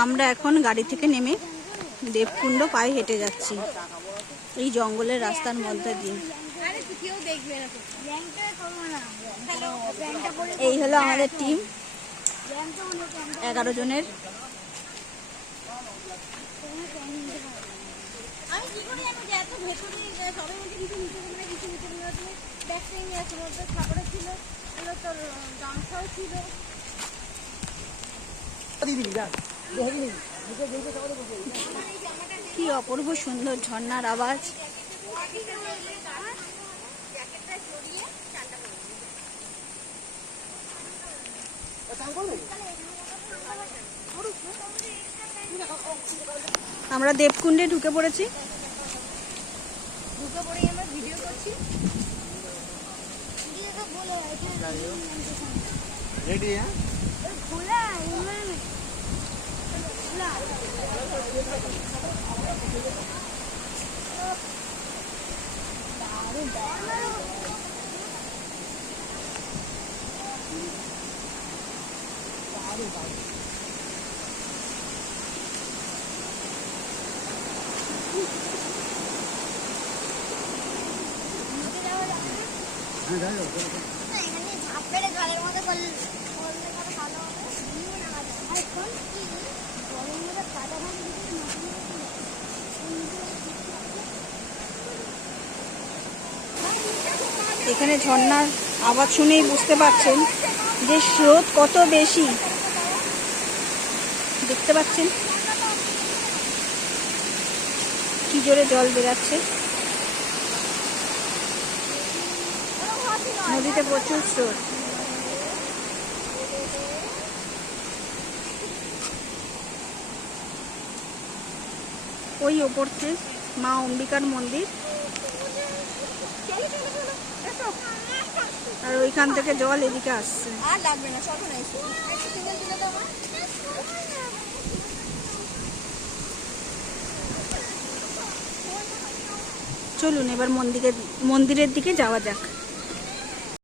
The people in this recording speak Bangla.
আমরা এখন গাড়ি থেকে নেমে দেবকুণ্ড পায়ে হেঁটে যাচ্ছি এই জঙ্গলের রাস্তার মধ্যে দিয়ে। এই হলো আমাদের টিম, 11 জনের। কি অপূর্ব সুন্দর ঝর্ণার আওয়াজ। আমরা দেবকুণ্ডে ঢুকে পড়েছি। আমরা ভিডিও করছি। রেডি? হ্যাঁ, এখানে ঝর্ণার আওয়াজ শুনেই বুঝতে পারছেন যে স্রোত কত বেশি। দেখতে পাচ্ছেন কি জোরে জল বেরাচ্ছে। নদীতে প্রচুর স্রোত। ওই ওপরতে মা অম্বিকার মন্দির, আর ওইখান থেকে জল এদিকে আসছে। আর লাগবে না, সব নাই। চলুন এবার মন্দিরের দিকে যাওয়া যাক।